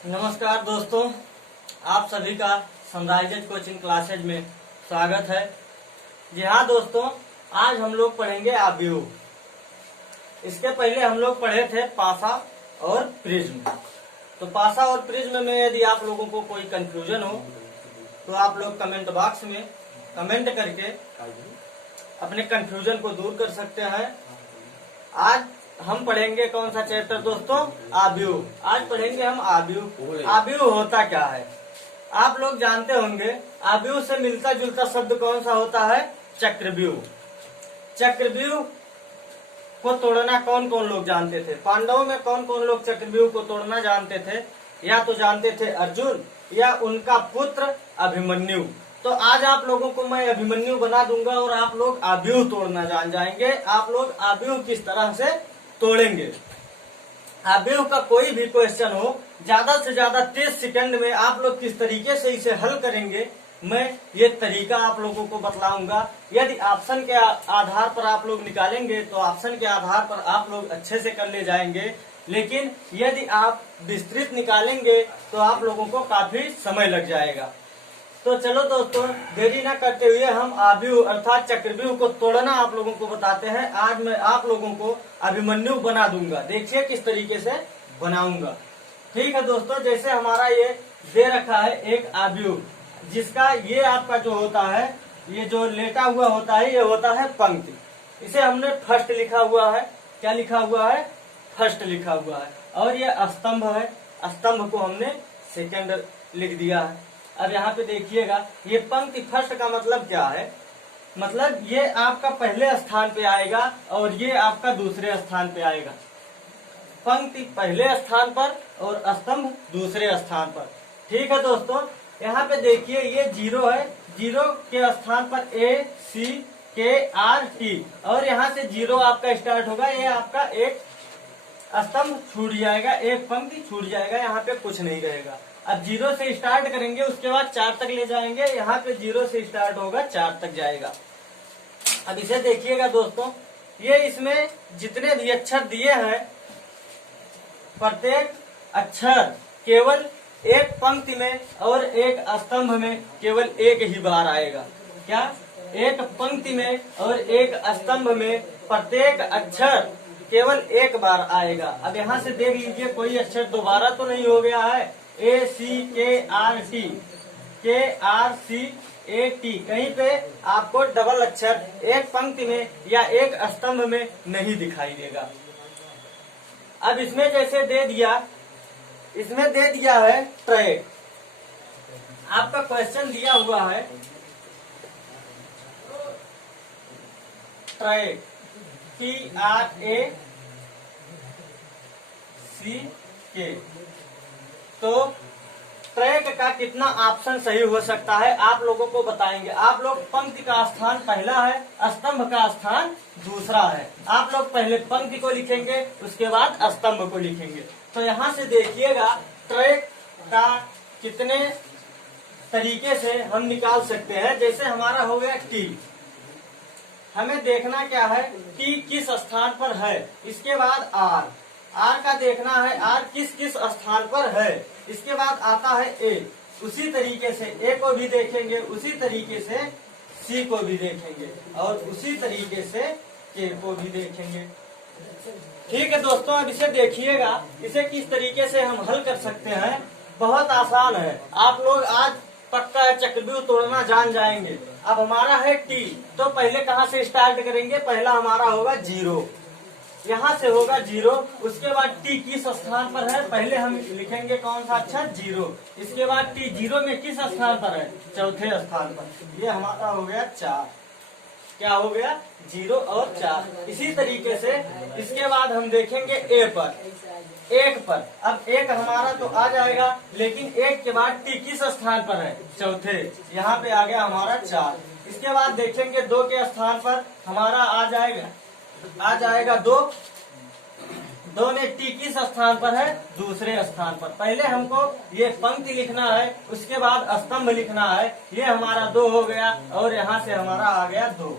नमस्कार दोस्तों, आप सभी का सनराइजर्स कोचिंग क्लासेज में स्वागत है। जी हाँ दोस्तों, आज हम लोग पढ़ेंगे आव्यूह। इसके पहले हम लोग पढ़े थे पासा और प्रिज्म। तो पासा और प्रिज्म में यदि आप लोगों को कोई कंफ्यूजन हो तो आप लोग कमेंट बॉक्स में कमेंट करके अपने कंफ्यूजन को दूर कर सकते हैं। आज हम पढ़ेंगे कौन सा चैप्टर दोस्तों? आव्यूह। आज पढ़ेंगे हम आव्यूह। आव्यूह होता क्या है? आप लोग जानते होंगे आव्यूह से मिलता जुलता शब्द कौन सा होता है? चक्रव्यूह। चक्रव्यूह को तोड़ना कौन कौन लोग जानते थे? पांडवों में कौन कौन लोग चक्रव्यूह को तोड़ना जानते थे? या तो जानते थे अर्जुन या उनका पुत्र अभिमन्यु। तो आज आप लोगों को मैं अभिमन्यु बना दूंगा और आप लोग आव्यूह तोड़ना जान जाएंगे। आप लोग आव्यूह किस तरह से तोड़ेंगे। आव्यूह का कोई भी क्वेश्चन हो, ज्यादा से ज्यादा 30 सेकंड में आप लोग किस तरीके से इसे हल करेंगे, मैं ये तरीका आप लोगों को बतलाऊंगा। यदि ऑप्शन के आधार पर आप लोग निकालेंगे तो ऑप्शन के आधार पर आप लोग अच्छे से कर ले जाएंगे, लेकिन यदि आप विस्तृत निकालेंगे तो आप लोगों को काफी समय लग जाएगा। तो चलो दोस्तों, देरी न करते हुए हम आव्यूह अर्थात चक्रव्यूह को तोड़ना आप लोगों को बताते हैं। आज मैं आप लोगों को अभिमन्यु बना दूंगा। देखिए किस तरीके से बनाऊंगा। ठीक है दोस्तों, जैसे हमारा ये दे रखा है एक आव्यूह, जिसका ये आपका जो होता है, ये जो लेटा हुआ होता है, ये होता है पंक्ति। इसे हमने फर्स्ट लिखा हुआ है। क्या लिखा हुआ है? फर्स्ट लिखा हुआ है। और ये स्तंभ है, स्तंभ को हमने सेकेंड लिख दिया है। अब यहाँ पे देखिएगा, ये पंक्ति फर्स्ट का मतलब क्या है? मतलब ये आपका पहले स्थान पे आएगा और ये आपका दूसरे स्थान पे आएगा। पंक्ति पहले स्थान पर और स्तंभ दूसरे स्थान पर। ठीक है दोस्तों, यहाँ पे देखिए ये 0 है। 0 के स्थान पर ACKRT और यहाँ से 0 आपका स्टार्ट होगा। ये आपका एक स्तंभ छूट जाएगा, एक पंक्ति छूट जाएगा, यहाँ पे कुछ नहीं रहेगा। अब 0 से स्टार्ट करेंगे, उसके बाद 4 तक ले जाएंगे। यहाँ पे 0 से स्टार्ट होगा, 4 तक जाएगा। अब इसे देखिएगा दोस्तों, ये इसमें जितने भी अक्षर दिए हैं, प्रत्येक अक्षर केवल एक पंक्ति में और एक स्तंभ में केवल एक ही बार आएगा। क्या? एक पंक्ति में और एक स्तंभ में प्रत्येक अक्षर केवल एक बार आएगा। अब यहाँ से देख लीजिए, कोई अक्षर दोबारा तो नहीं हो गया है। ACKRT, KRCAT, कहीं पे आपको डबल अक्षर एक पंक्ति में या एक स्तंभ में नहीं दिखाई देगा। अब इसमें जैसे दे दिया, इसमें दे दिया है ट्रैक। आपका क्वेश्चन दिया हुआ है ट्रैक, TRACK। तो ट्रैक का कितना ऑप्शन सही हो सकता है आप लोगों को बताएंगे। आप लोग पंक्ति का स्थान पहला है, स्तंभ का स्थान दूसरा है। आप लोग पहले पंक्ति को लिखेंगे, उसके बाद स्तंभ को लिखेंगे। तो यहाँ से देखिएगा ट्रैक का कितने तरीके से हम निकाल सकते हैं। जैसे हमारा हो गया T, हमें देखना क्या है, T किस स्थान पर है। इसके बाद R का देखना है, R किस किस स्थान पर है। इसके बाद आता है A, उसी तरीके से A को भी देखेंगे, उसी तरीके से C को भी देखेंगे और उसी तरीके से K को भी देखेंगे। ठीक है दोस्तों, अब इसे देखिएगा, इसे किस तरीके से हम हल कर सकते हैं। बहुत आसान है, आप लोग आज पक्का है चक्रव्यूह तोड़ना जान जाएंगे। अब हमारा है T, तो पहले कहाँ से स्टार्ट करेंगे? पहला हमारा होगा 0, यहाँ से होगा 0। उसके बाद T किस स्थान पर है? पहले हम लिखेंगे कौन सा अक्षर? 0। इसके बाद T 0 में किस स्थान पर है? चौथे स्थान पर। ये हमारा हो गया 4। क्या हो गया? 0 और 4। इसी तरीके से इसके बाद हम देखेंगे A पर, 1 पर। अब 1 हमारा तो आ जाएगा, लेकिन 1 के बाद T किस स्थान पर है? चौथे। यहाँ पे आ गया हमारा 4। इसके बाद देखेंगे 2 के स्थान पर हमारा आ जाएगा 2। 2 में T किस स्थान पर है? दूसरे स्थान पर। पहले हमको ये पंक्ति लिखना है, उसके बाद स्तंभ लिखना है। ये हमारा 2 हो गया और यहाँ से हमारा आ गया 2।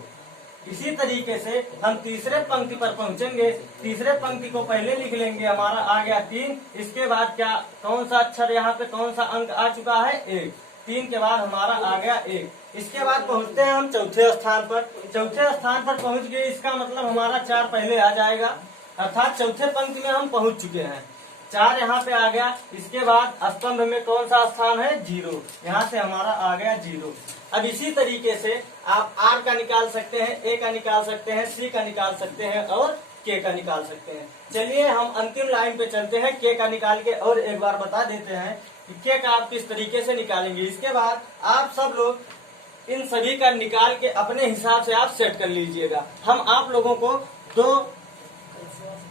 इसी तरीके से हम तीसरे पंक्ति पर पहुंचेंगे। तीसरे पंक्ति को पहले लिख लेंगे, हमारा आ गया 3। इसके बाद क्या, कौन सा अक्षर यहाँ पे, कौन सा अंक आ चुका है, 1। 3 के बाद हमारा आ गया 1। इसके बाद पहुंचते हैं हम चौथे स्थान पर। चौथे स्थान पर पहुंच गए, इसका मतलब हमारा 4 पहले आ जाएगा, अर्थात चौथे पंक्ति में हम पहुंच चुके हैं। 4 यहाँ पे आ गया। इसके बाद स्तंभ में कौन सा स्थान है, 0। यहाँ से हमारा आ गया 0। अब इसी तरीके से आप R का निकाल सकते हैं, A का निकाल सकते हैं, C का निकाल सकते हैं और K का निकाल सकते हैं। चलिए हम अंतिम लाइन पे चलते हैं, K का निकाल के और एक बार बता देते हैं कि K का आप किस तरीके से निकालेंगे। इसके बाद आप सब लोग इन सभी का निकाल के अपने हिसाब से आप सेट कर लीजिएगा। हम आप लोगों को दो,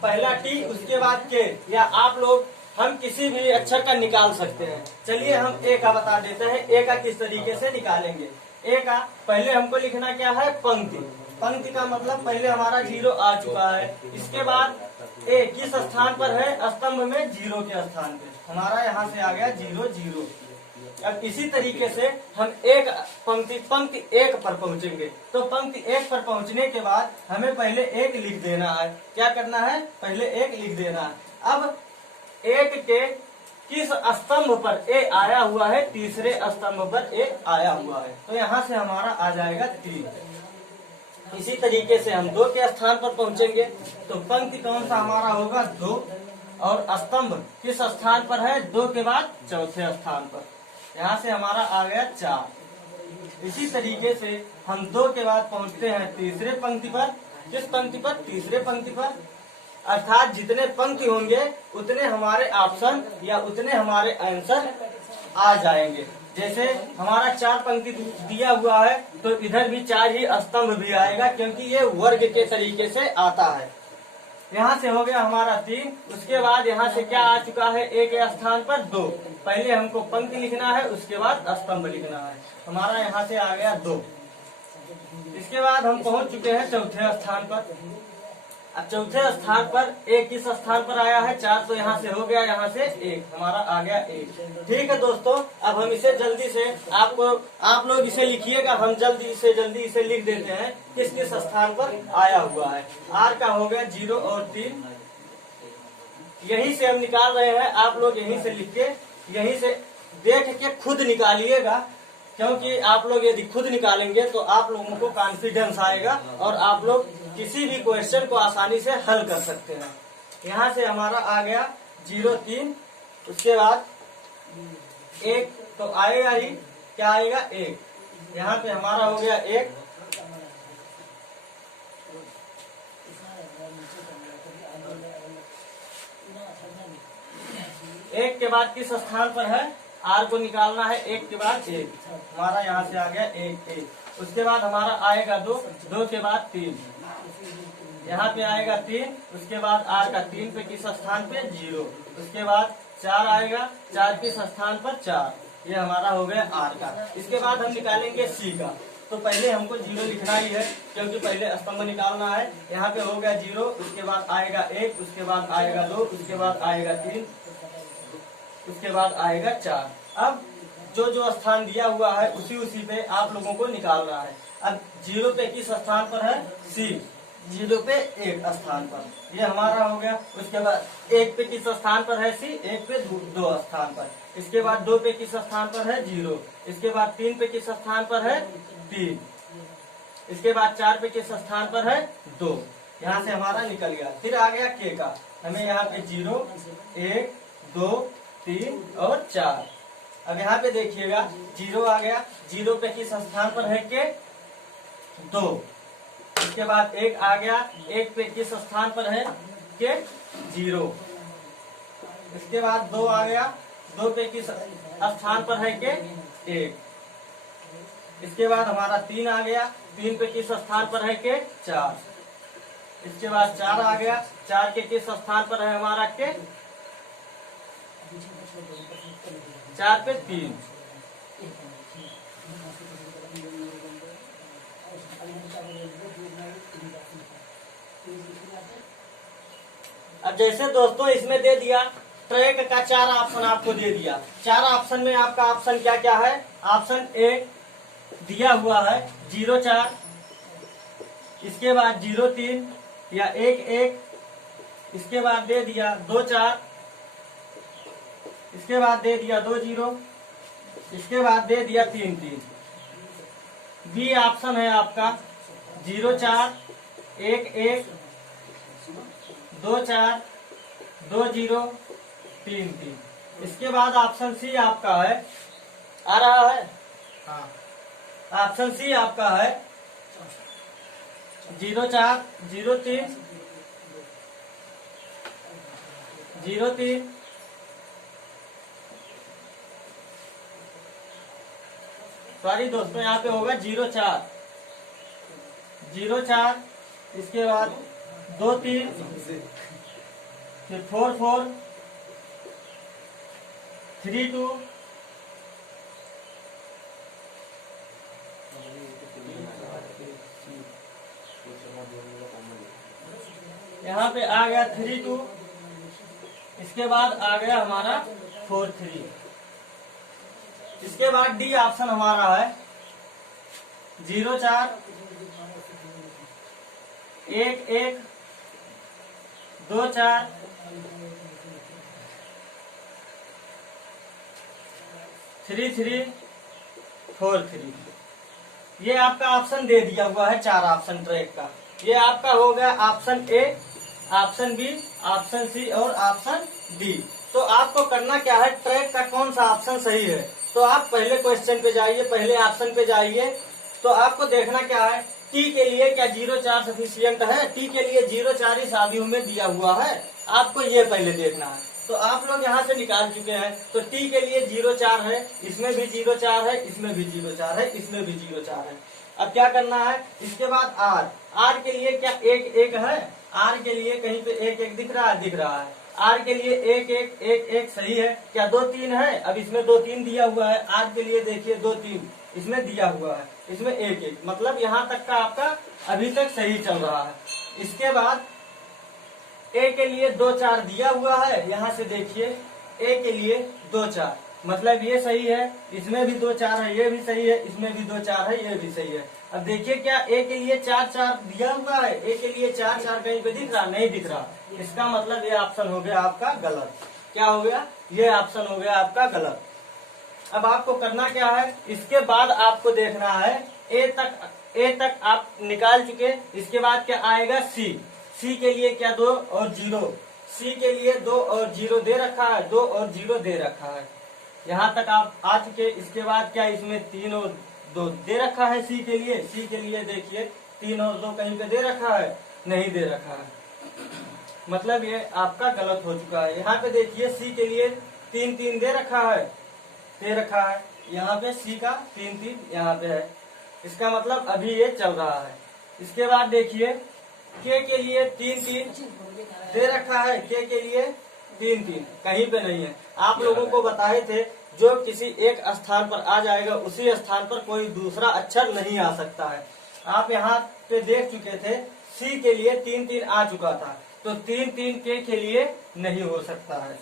पहला T उसके बाद K, या आप लोग हम किसी भी अक्षर का निकाल सकते हैं। चलिए हम A का बता देते हैं, A का किस तरीके से निकालेंगे। A का पहले हमको लिखना क्या है, पंक्ति। पंक्ति का मतलब पहले हमारा 0 आ चुका है। इसके बाद A किस स्थान पर है, स्तंभ में 0 के स्थान पे, हमारा यहाँ से आ गया 0 0। अब इसी तरीके से हम एक पंक्ति 1 पर पहुंचेंगे। तो पंक्ति 1 पर पहुंचने के बाद हमें पहले 1 लिख देना है। क्या करना है, पहले 1 लिख देना है। अब 1 के किस स्तंभ पर A आया हुआ है, तीसरे स्तंभ पर A आया हुआ है, तो यहाँ से हमारा आ जाएगा 3। इसी तरीके से हम 2 के स्थान पर पहुंचेंगे। तो पंक्ति कौन सा हमारा होगा, 2, और स्तंभ किस स्थान पर है, 2 के बाद चौथे स्थान पर, यहाँ से हमारा आ गया 4। इसी तरीके से हम 2 के बाद पहुंचते हैं तीसरे पंक्ति पर। किस पंक्ति पर, तीसरे पंक्ति पर, अर्थात जितने पंक्ति होंगे उतने हमारे ऑप्शन या उतने हमारे आंसर आ जाएंगे। जैसे हमारा 4 पंक्ति दिया हुआ है तो इधर भी 4 ही स्तंभ भी आएगा, क्योंकि ये वर्ग के तरीके से आता है। यहाँ से हो गया हमारा 3। उसके बाद यहाँ से क्या आ चुका है, A के स्थान पर 2। पहले हमको पंक्ति लिखना है, उसके बाद स्तंभ लिखना है, हमारा यहाँ से आ गया 2। इसके बाद हम पहुंच चुके हैं चौथे स्थान पर। अब चौथे स्थान पर A किस स्थान पर आया है, 4, तो यहाँ से हो गया, यहाँ से 1, हमारा आ गया 1। ठीक है दोस्तों, अब हम इसे जल्दी से आप लोग इसे लिखिएगा, हम जल्दी से इसे लिख देते हैं किस किस स्थान पर आया हुआ है। R का हो गया 0 और 3, यहीं से हम निकाल रहे हैं। आप लोग यहीं से लिख के, यहीं से देख के खुद निकालिएगा, क्योंकि आप लोग यदि खुद निकालेंगे तो आप लोगों को कॉन्फिडेंस आएगा और आप लोग किसी भी क्वेश्चन को आसानी से हल कर सकते हैं। यहाँ से हमारा आ गया 0 3, उसके बाद 1 तो आएगा ही, क्या आएगा 1, यहाँ पे हमारा हो गया 1। एक के बाद किस स्थान पर है, R को निकालना है, 1 के बाद 1, हमारा यहाँ से आ गया 1। उसके बाद हमारा आएगा 2, 2 के बाद 3, यहाँ पे आएगा 3। उसके बाद R का 3 पे किस स्थान पे, 0। उसके बाद 4 आएगा, 4 किस स्थान पर, 4, ये हमारा हो गया R का। इसके बाद हम निकालेंगे C का। तो पहले हमको 0 लिखना ही है, क्योंकि पहले स्तंभ निकालना है। यहाँ पे हो गया 0, उसके बाद आएगा 1, उसके बाद आएगा 2, उसके बाद आएगा 3, उसके बाद आएगा 4। अब जो स्थान दिया हुआ है उसी पे आप लोगों को निकालना है। अब 0 पे किस स्थान पर है, C, 0 पे 1 स्थान पर, ये हमारा हो गया। उसके बाद 1 पे किस स्थान पर है, C, 1 पे 2 स्थान पर। इसके बाद 2 पे किस स्थान पर है, 0। इसके बाद 3 पे किस स्थान पर है, 3। इसके बाद 4 पे किस स्थान पर है, 2। यहाँ से हमारा निकल गया। फिर आ गया K का, हमें यहाँ पे 0 1 2 3 और 4। अब यहाँ पे देखिएगा 0 आ गया, 0 पे किस स्थान पर है K, 2। इसके बाद 1 आ गया, 1 पे किस स्थान पर है K, 0। इसके बाद 2 आ गया, 2 पे किस स्थान पर है K, 1। इसके बाद हमारा 3 आ गया, 3 पे किस स्थान पर है K, 4। इसके बाद 4 आ गया, 4 के किस स्थान पर है हमारा K, 4 पे 3। अब जैसे दोस्तों इसमें दे दिया, ट्रैक का 4 ऑप्शन आपको दे दिया। 4 ऑप्शन में आपका ऑप्शन क्या क्या है, ऑप्शन A दिया हुआ है 0 4, इसके बाद 0-3 या 1-1, इसके बाद दे दिया 2-4, इसके बाद दे दिया 2-0, इसके बाद दे दिया 3-3। बी ऑप्शन है आपका 0-4, 1-1, 2-4, 2-0, 3-3। इसके बाद ऑप्शन सी आपका है, आ रहा है, हाँ, ऑप्शन सी आपका है 0-4, 0-3, 0-3, सॉरी दोस्तों यहाँ पे होगा 0-4, 0-4, इसके बाद 2-3, फिर 4-4, 3-2, यहाँ पे आ गया 3-2, इसके बाद आ गया हमारा 4-3। इसके बाद डी ऑप्शन हमारा है 0-4, 1-1, 2-4, 3-3, 4-3। ये आपका ऑप्शन दे दिया हुआ है 4 ऑप्शन ट्रैक का। ये आपका हो गया option A, option B, option C और ऑप्शन डी। तो आपको करना क्या है, ट्रैक का कौन सा ऑप्शन सही है। तो आप पहले क्वेश्चन पे जाइए, पहले ऑप्शन पे जाइए। तो आपको देखना क्या है, टी के लिए क्या 0-4 सफिशियंट है। टी के लिए 0-4 इस आदियों में दिया हुआ है, आपको ये पहले देखना है। तो आप लोग यहाँ से निकाल चुके हैं। तो टी के लिए 0-4 है, इसमें भी 0-4 है, इसमें भी 0-4 है, इसमें भी 0-4 है। अब क्या करना है, इसके बाद आर, आर के लिए क्या 1-1 है। आर के लिए कहीं पे 1-1 दिख रहा है, दिख रहा है। आर के लिए 1-1, 1-1 सही है। क्या 2-3 है, अब इसमें 2-3 दिया हुआ है। आर के लिए देखिए 2-3 इसमें दिया हुआ है, इसमें 1-1, मतलब यहाँ तक का आपका अभी तक सही चल रहा है। इसके बाद ए के लिए 2-4 दिया हुआ है, यहाँ से देखिए ए के लिए 2-4, मतलब ये सही है। इसमें भी 2-4 है, ये भी सही है। इसमें भी 2-4 है, ये भी सही है। अब देखिए क्या ए के लिए 4-4 दिया हुआ है, ए के लिए 4-4 कहीं पे दिख रहा, नहीं दिख रहा। इसका मतलब ये ऑप्शन हो गया आपका गलत। क्या हो गया, ये ऑप्शन हो गया आपका गलत। अब आपको करना क्या है, इसके बाद आपको देखना है ए तक आप निकाल चुके। इसके बाद क्या आएगा, सी। सी के लिए क्या 2 और 0, सी के लिए 2 और 0 दे रखा है, 2 और 0 दे रखा है। यहाँ तक आप आ चुके। इसके बाद क्या इसमें 3 और 2 दे रखा है सी के लिए। सी के लिए देखिए 3 और 2 कहीं पे दे रखा है, नहीं दे रखा है, मतलब ये आपका गलत हो चुका है। यहाँ पे देखिए सी के लिए 3-3 दे रखा है, दे रखा है। यहाँ पे सी का 3-3 यहाँ पे है, इसका मतलब अभी ये चल रहा है। इसके बाद देखिए के लिए 3-3 दे रखा है, के लिए 3-3 कहीं पे नहीं है। आप लोगों को बताए थे जो किसी एक स्थान पर आ जाएगा उसी स्थान पर कोई दूसरा अक्षर नहीं आ सकता है। आप यहाँ पे देख चुके थे सी के लिए 3-3 आ चुका था, तो 3-3 के लिए नहीं हो सकता है,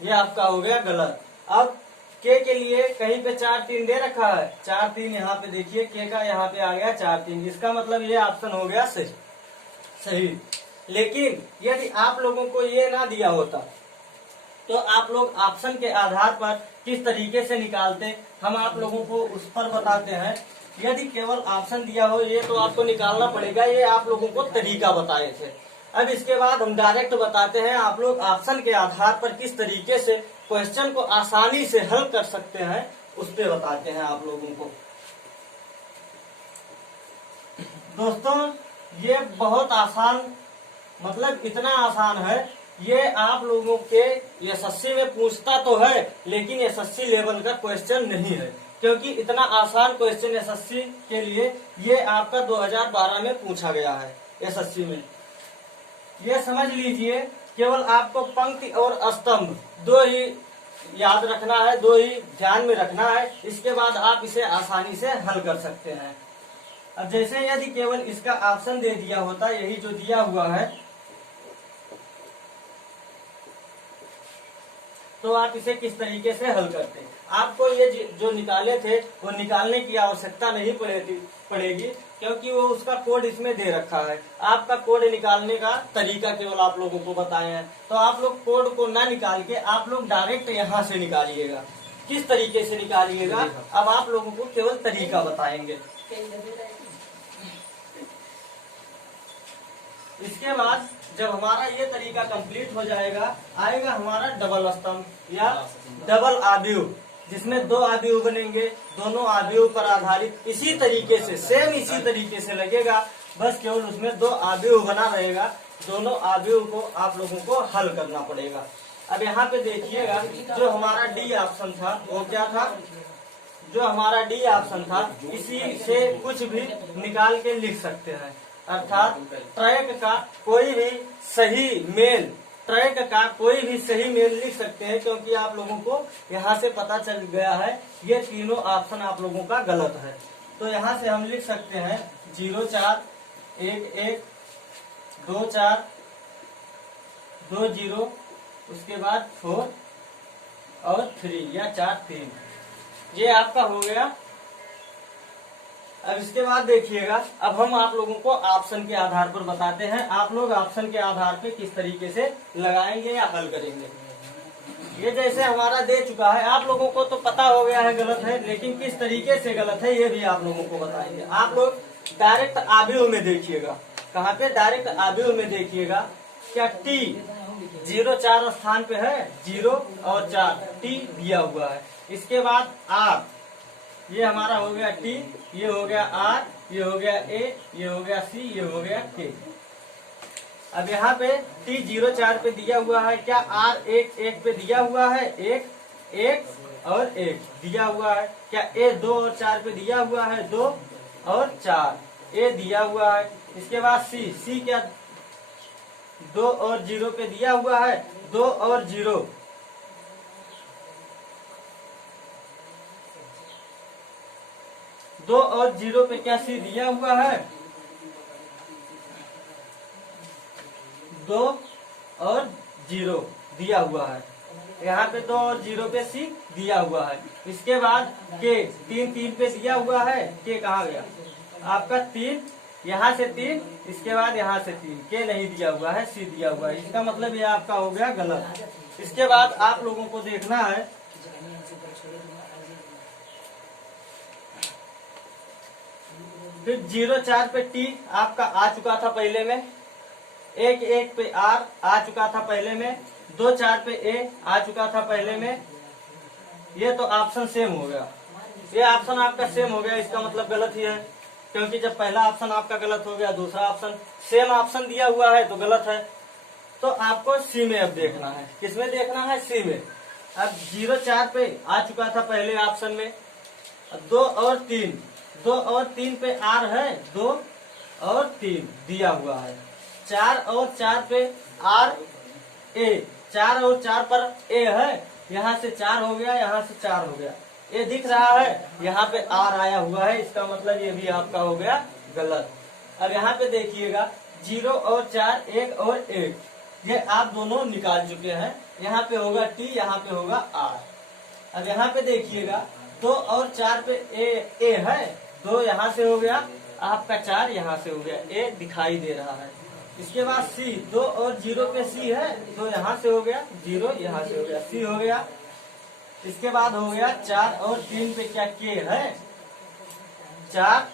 ये आपका हो गया गलत। अब के लिए कहीं पे 4-3 दे रखा है, 4-3 यहाँ पे देखिए के का यहाँ पे आ गया 4-3, इसका मतलब ये ऑप्शन हो गया सही। लेकिन यदि आप लोगों को ये ना दिया होता तो आप लोग ऑप्शन के आधार पर किस तरीके से निकालते, हम आप लोगों को उस पर बताते हैं। यदि केवल ऑप्शन दिया हो ये तो आपको निकालना पड़ेगा, ये आप लोगों को तरीका बताए थे। अब इसके बाद हम डायरेक्ट बताते हैं आप लोग ऑप्शन के आधार पर किस तरीके से क्वेश्चन को आसानी से हल कर सकते हैं, उस पे बताते हैं आप लोगों को। दोस्तों ये बहुत आसान, मतलब इतना आसान है, ये आप लोगों के एसएससी में पूछता तो है लेकिन एसएससी लेवल का क्वेश्चन नहीं है, क्योंकि इतना आसान क्वेश्चन एसएससी के लिए ये आपका 2012 में पूछा गया है एसएससी में। ये समझ लीजिए केवल आपको पंक्ति और स्तंभ 2 ही याद रखना है, 2 ही ध्यान में रखना है। इसके बाद आप इसे आसानी से हल कर सकते हैं। अब जैसे यदि केवल इसका ऑप्शन दे दिया होता, यही जो दिया हुआ है, तो आप इसे किस तरीके से हल करते। आपको ये जो निकाले थे वो निकालने की आवश्यकता नहीं पड़ेगी, क्योंकि वो उसका कोड इसमें दे रखा है। आपका कोड निकालने का तरीका केवल आप लोगों को बताए हैं, तो आप लोग कोड को ना निकाल के आप लोग डायरेक्ट यहाँ से निकालिएगा। किस तरीके से निकालिएगा अब आप लोगों को केवल तरीका बताएंगे। इसके बाद जब हमारा ये तरीका कंप्लीट हो जाएगा, आएगा हमारा डबल स्तंभ या डबल आव्यूह, जिसमें 2 आव्यूह बनेंगे। दोनों आव्यूह पर आधारित इसी तरीके से सेम इसी तरीके से लगेगा, बस केवल उसमें 2 आव्यूह बना रहेगा। दोनों आव्यूह को आप लोगों को हल करना पड़ेगा। अब यहाँ पे देखिएगा, जो हमारा डी ऑप्शन था वो क्या था, जो हमारा डी ऑप्शन था इसी से कुछ भी निकाल के लिख सकते हैं। अर्थात ट्रैक का कोई भी सही मेल, ट्रैक का कोई भी सही मेल लिख सकते हैं, क्योंकि आप लोगों को यहाँ से पता चल गया है ये तीनों ऑप्शन आप लोगों का गलत है। तो यहाँ से हम लिख सकते हैं 0 4 1 1 2 4 2 0, उसके बाद 4 और 3 या 4 3, ये आपका हो गया। अब इसके बाद देखिएगा, अब हम आप लोगों को ऑप्शन के आधार पर बताते हैं। आप लोग ऑप्शन के आधार पे किस तरीके से लगाएंगे या हल करेंगे। ये जैसे हमारा दे चुका है, आप लोगों को तो पता हो गया है गलत है, लेकिन किस तरीके से गलत है ये भी आप लोगों को बताएंगे। आप लोग डायरेक्ट आव्यूह में देखिएगा। कहाँ पे? डायरेक्ट आव्यूह में देखिएगा। क्या टी 0 4 स्थान पे है, 0 और 4 टी दिया हुआ है। इसके बाद आर, ये हमारा हो गया टी, ये हो गया आर, ये हो गया ए, ये हो गया सी, ये हो गया के। अब यहाँ पे टी 0 4 पे दिया हुआ है, क्या आर 1 1 पे दिया हुआ है, 1 1 और 1 दिया हुआ है। क्या ए 2 और 4 पे दिया हुआ है, 2 और 4 ए दिया हुआ है। इसके बाद सी क्या 2 और 0 पे दिया हुआ है, 2 और 0। दो और 0 पे क्या सी दिया हुआ है, 2 और 0 दिया हुआ है। यहाँ पे 2 और 0 पे सी दिया हुआ है। इसके बाद के 3 3 पे दिया हुआ है, के कहाँ गया आपका 3, यहाँ से 3, इसके बाद यहाँ से 3, के नहीं दिया हुआ है, सी दिया हुआ है। इसका मतलब ये आपका हो गया गलत। इसके बाद आप लोगों को देखना है, फिर 0 4 पे टी आपका आ चुका था पहले में, 1 1 पे आर आ चुका था पहले में, 2 4 पे ए आ चुका था पहले में। ये तो ऑप्शन सेम हो गया, ये ऑप्शन आपका सेम हो गया। इसका मतलब गलत ही है, क्योंकि जब पहला ऑप्शन आपका गलत हो गया, दूसरा ऑप्शन सेम ऑप्शन दिया हुआ है तो गलत है। तो आपको सी में अब देखना है। किसमें देखना है? सी में। अब 0 4 पे आ चुका था पहले ऑप्शन में, 2 और 3, 2 और 3 पे आर है, 2 और 3 दिया हुआ है। 4 और 4 पे आर ए, 4 और 4 पर ए है, यहाँ से 4 हो गया, यहाँ से 4 हो गया। ए दिख रहा है, यहाँ पे आर आया हुआ है, इसका मतलब ये भी आपका हो गया गलत। अब यहाँ पे देखिएगा 0 और 4, 1 और 1, ये आप दोनों निकाल चुके हैं। यहाँ पे होगा टी, यहाँ पे होगा आर। अब यहाँ पे देखिएगा 2 और 4 पे ए है, 2 यहाँ से हो गया आपका, 4 यहाँ से हो गया, ए दिखाई दे रहा है। इसके बाद सी, 2 और 0 पे सी है, 2 यहाँ से हो गया, 0 यहाँ से हो गया, सी हो गया। इसके बाद हो गया 4 और 3 पे क्या के है, 4,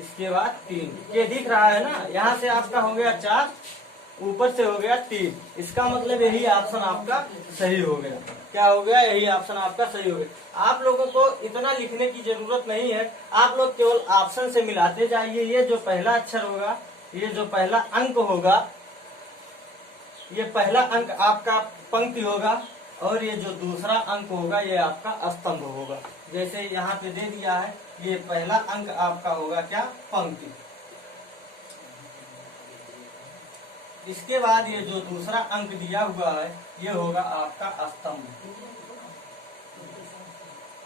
इसके बाद 3, के दिख रहा है ना, यहाँ से आपका हो गया 4, ऊपर से हो गया 3। इसका मतलब यही ऑप्शन आपका सही हो गया। क्या हो गया? यही ऑप्शन आपका सही हो गया। आप लोगों को इतना लिखने की जरूरत नहीं है, आप लोग केवल ऑप्शन से मिलाते जाइए। ये जो पहला अक्षर होगा, ये जो पहला अंक होगा, ये पहला अंक आपका पंक्ति होगा, और ये जो दूसरा अंक होगा ये आपका स्तंभ होगा। जैसे यहाँ पे दे दिया है, ये पहला अंक आपका होगा क्या? पंक्ति। इसके बाद ये जो दूसरा अंक दिया हुआ है ये होगा आपका स्तंभ।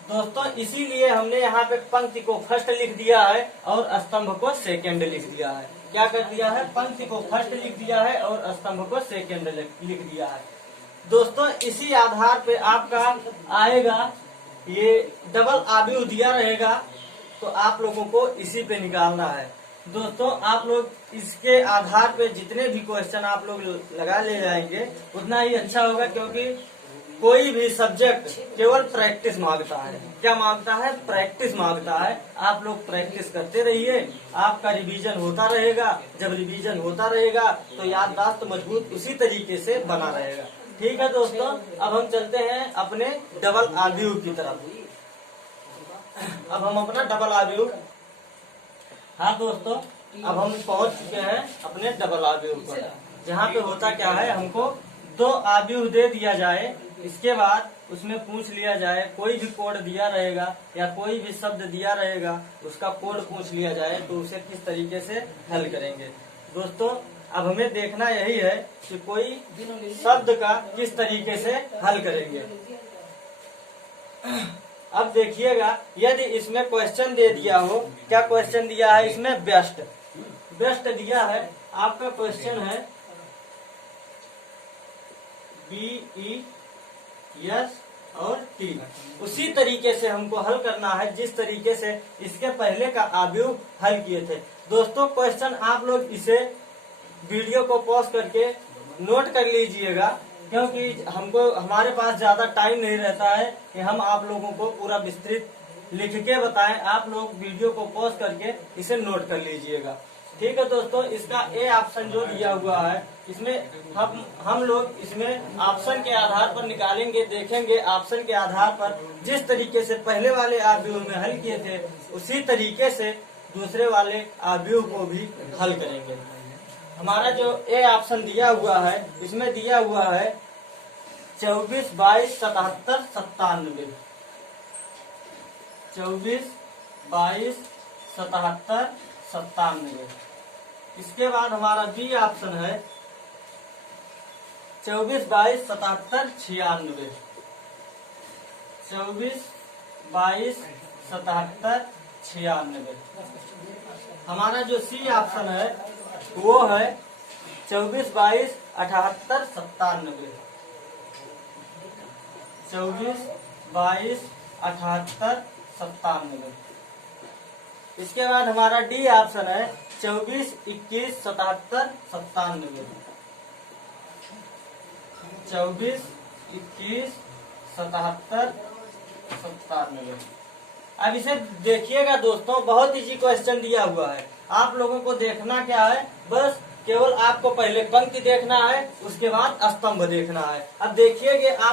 दोस्तों इसीलिए हमने यहाँ पे पंक्ति को फर्स्ट लिख दिया है और स्तंभ को सेकंड लिख दिया है। क्या कर दिया है? पंक्ति को फर्स्ट लिख दिया है और स्तंभ को सेकंड लिख दिया है। दोस्तों इसी आधार पे आपका आएगा, ये डबल आव्यूह दिया रहेगा तो आप लोगों को इसी पे निकालना है। दोस्तों आप लोग इसके आधार पे जितने भी क्वेश्चन आप लोग लगा ले जाएंगे उतना ही अच्छा होगा, क्योंकि कोई भी सब्जेक्ट केवल प्रैक्टिस मांगता है। क्या मांगता है? प्रैक्टिस मांगता है। आप लोग प्रैक्टिस करते रहिए, आपका रिवीजन होता रहेगा। जब रिवीजन होता रहेगा तो याददाश्त मजबूत उसी तरीके से बना रहेगा। ठीक है दोस्तों, अब हम चलते हैं अपने डबल आव्यूह की तरफ। अब हम अपना डबल आव्यूह, हाँ दोस्तों, अब हम पहुंच चुके हैं अपने डबल आव्यूह पर, जहाँ पे होता क्या है, हमको दो आव्यूह दे दिया जाए, इसके बाद उसमें पूछ लिया जाए, कोई भी कोड दिया रहेगा या कोई भी शब्द दिया रहेगा, उसका कोड पूछ लिया जाए तो उसे किस तरीके से हल करेंगे। दोस्तों अब हमें देखना यही है कि कोई शब्द का किस तरीके से हल करेंगे। अब देखिएगा, यदि इसमें क्वेश्चन दे दिया हो, क्या क्वेश्चन दिया है इसमें? व्यस्ट, व्यस्ट दिया है। आपका क्वेश्चन है BES और T। उसी तरीके से हमको हल करना है जिस तरीके से इसके पहले का आव्यूह हल किए थे। दोस्तों क्वेश्चन आप लोग इसे वीडियो को पॉज करके नोट कर लीजिएगा, क्योंकि हमको हमारे पास ज्यादा टाइम नहीं रहता है कि हम आप लोगों को पूरा विस्तृत लिख के बताएं। आप लोग वीडियो को पॉज करके इसे नोट कर लीजिएगा। ठीक है दोस्तों, इसका ए ऑप्शन जो दिया हुआ है, इसमें हम लोग इसमें ऑप्शन के आधार पर निकालेंगे, देखेंगे ऑप्शन के आधार पर जिस तरीके से पहले वाले आव्यूह में हल किए थे उसी तरीके से दूसरे वाले आव्यूह को भी हल करेंगे। हमारा जो ए ऑप्शन दिया हुआ है, इसमें दिया हुआ है 24, 22, 77, 97। 24, 22, 77, 97। इसके बाद हमारा बी ऑप्शन है 24, 22, 77, 96। 24, 22, 77, 96। हमारा जो सी ऑप्शन है वो है 24, 22, 78, 97। 24, 22, 78, 97। इसके बाद हमारा डी ऑप्शन है 24, 21, 77, 97। 24, 21, 77, 97। अब इसे देखिएगा दोस्तों, बहुत इजी क्वेश्चन दिया हुआ है। आप लोगों को देखना क्या है, बस केवल आपको पहले पंक्ति देखना है, उसके बाद स्तंभ देखना है। अब देखिएगा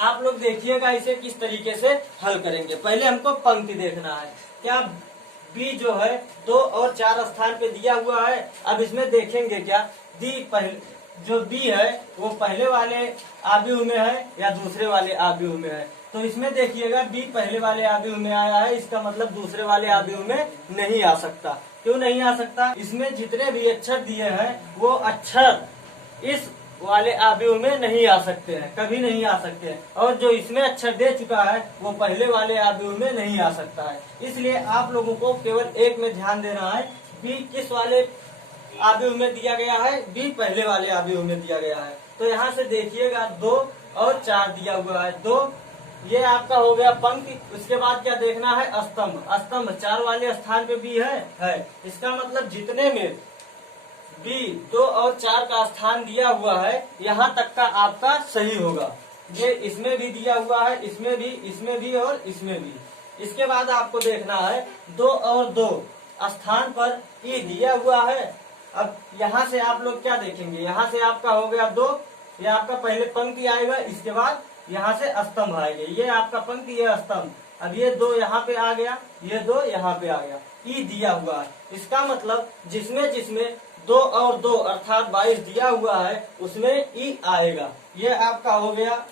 आप लोग देखिएगा इसे किस तरीके से हल करेंगे। पहले हमको पंक्ति देखना है। क्या बी जो है 2 और 4 स्थान पे दिया हुआ है। अब इसमें देखेंगे क्या दी पहले जो बी है वो पहले वाले आव्यूह में है या दूसरे वाले आव्यूह में है। तो इसमें देखिएगा बी पहले वाले आव्यूह में आया है, इसका मतलब दूसरे वाले आव्यूह में नहीं आ सकता। क्यों नहीं आ सकता? इसमें जितने भी अक्षर दिए हैं वो अक्षर इस वाले आव्यूह में नहीं आ सकते हैं, कभी नहीं आ सकते हैं। और जो इसमें अक्षर दे चुका है वो पहले वाले आव्यूह में नहीं आ सकता है। इसलिए आप लोगों को केवल एक में ध्यान देना है, बी किस वाले आव्यूह में दिया गया है, बी पहले वाले आव्यूह में दिया गया है। तो यहाँ से देखिएगा 2 और 4 दिया हुआ है। 2 ये आपका हो गया पंक्ति। उसके बाद क्या देखना है? स्तंभ। स्तंभ 4 वाले स्थान पे बी है। इसका मतलब जितने में बी 2 और 4 का स्थान दिया हुआ है यहाँ तक का आपका सही होगा। ये इसमें भी दिया हुआ है, इसमें भी और इसमें भी। इसके बाद आपको देखना है 2 और 2 स्थान पर ई दिया हुआ है। अब यहाँ से आप लोग क्या देखेंगे, यहाँ से आपका हो गया 2, ये आपका पहले पंक्ति आएगा, इसके बाद यहाँ से स्तंभ आएंगे। ये आपका पंक्ति, ये स्तंभ। अब ये 2 यहाँ पे आ गया, ये 2 यहाँ पे आ गया, ई दिया हुआ है। इसका मतलब जिसमें 2 और 2 अर्थात 22 दिया हुआ है उसमें ई आएगा। ये आपका हो गया,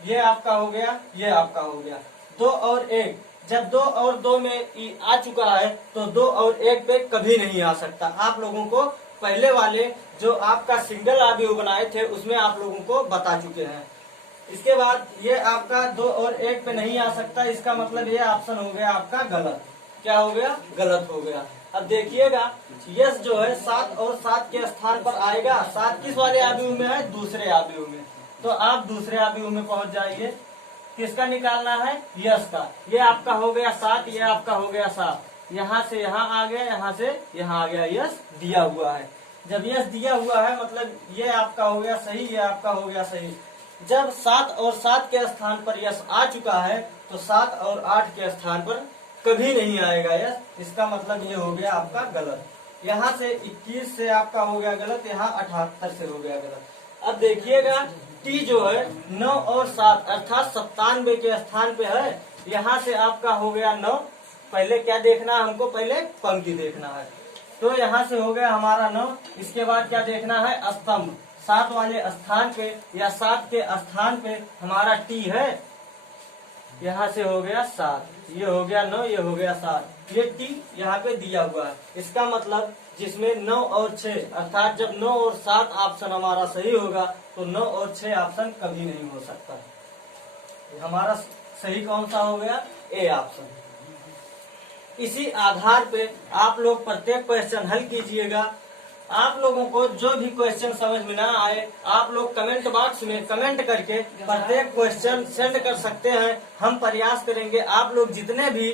ये आपका हो गया, ये आपका हो गया। 2 और 1, जब 2 और 2 में ई आ चुका है तो 2 और 1 पे कभी नहीं आ सकता। आप लोगों को पहले वाले जो आपका सिंगल आव्यूह बनाए थे उसमें आप लोगों को बता चुके हैं। इसके बाद ये आपका 2 और 1 पे नहीं आ सकता, इसका मतलब ये ऑप्शन हो गया आपका गलत। क्या हो गया? गलत हो गया। अब देखिएगा यस जो है 7 और 7 के स्थान पर आएगा। 7 किस वाले आव्यूह में है? दूसरे आव्यूह में। तो आप दूसरे आव्यूह में पहुंच जाइए। किसका निकालना है? यस का। ये आपका हो गया 7, ये आपका हो गया 7। यहाँ से यहाँ आ गया, यहाँ से यहाँ आ गया। यस दिया हुआ है। जब यस दिया हुआ है मतलब ये आपका हो गया सही, ये आपका हो गया सही। जब 7 और 7 के स्थान पर यस आ चुका है तो 7 और 8 के स्थान पर कभी नहीं आएगा यस। इसका मतलब ये हो गया आपका गलत। यहाँ से 21 से आपका हो गया गलत, यहाँ 78 से हो गया गलत। अब देखिएगा टी जो है 9 और 7 अर्थात 97 के स्थान पे है। यहाँ से आपका हो गया 9। पहले क्या देखना है हमको? पहले पंक्ति देखना है। तो यहाँ से हो गया हमारा 9। इसके बाद क्या देखना है? स्तंभ। 7 वाले स्थान पे या 7 के स्थान पे हमारा टी है। यहाँ से हो गया 7, ये हो गया 9, ये हो गया 7। ये टी यहाँ पे दिया हुआ है। इसका मतलब जिसमें 9 और 6 अर्थात जब 9 और 7 ऑप्शन हमारा सही होगा तो 9 और 6 ऑप्शन कभी नहीं हो सकता। हमारा सही कौन सा हो गया? A option. इसी आधार पे आप लोग प्रत्येक क्वेश्चन हल कीजिएगा। आप लोगों को जो भी क्वेश्चन समझ में ना आए आप लोग कमेंट बॉक्स में कमेंट करके प्रत्येक क्वेश्चन सेंड कर सकते हैं। हम प्रयास करेंगे आप लोग जितने भी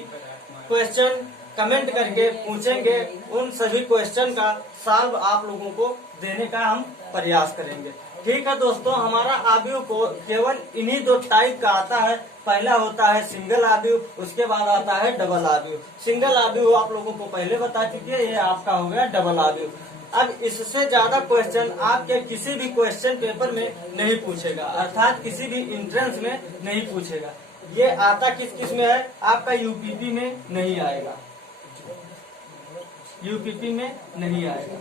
क्वेश्चन कमेंट करके पूछेंगे उन सभी क्वेश्चन का सॉल्व आप लोगों को देने का हम प्रयास करेंगे। ठीक है दोस्तों, हमारा आव्यूह को केवल इन्हीं 2 टाइप का आता है। पहला होता है सिंगल आव्यूह, उसके बाद आता है डबल आव्यूह। सिंगल आव्यूह आप लोगों को पहले बता चुके हैं, ये आपका हो गया डबल आव्यूह। अब इससे ज्यादा क्वेश्चन आपके किसी भी क्वेश्चन पेपर में नहीं पूछेगा, अर्थात किसी भी एंट्रेंस में नहीं पूछेगा। ये आता किस किस में है? आपका यूपीपी में नहीं आएगा। यूपीपी में नहीं आएगा।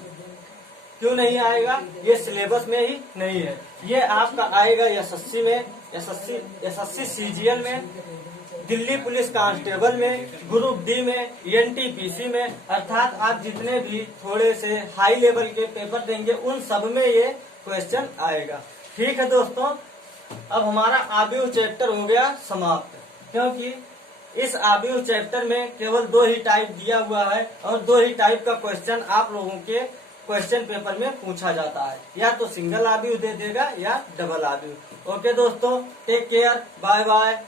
क्यों नहीं आएगा? ये सिलेबस में ही नहीं है। ये आपका आएगा एसएससी में, एसएससी सीजीएल में, दिल्ली पुलिस कांस्टेबल में, ग्रुप डी में, एनटीपीसी में, अर्थात आप जितने भी थोड़े से हाई लेवल के पेपर देंगे उन सब में ये क्वेश्चन आएगा। ठीक है दोस्तों, अब हमारा आव्यूह चैप्टर हो गया समाप्त, क्योंकि इस आव्यूह चैप्टर में केवल 2 ही टाइप दिया हुआ है और 2 ही टाइप का क्वेश्चन आप लोगों के क्वेश्चन पेपर में पूछा जाता है, या तो सिंगल आव्यूह दे देगा या डबल आव्यूह। ओके दोस्तों, टेक केयर, बाय बाय।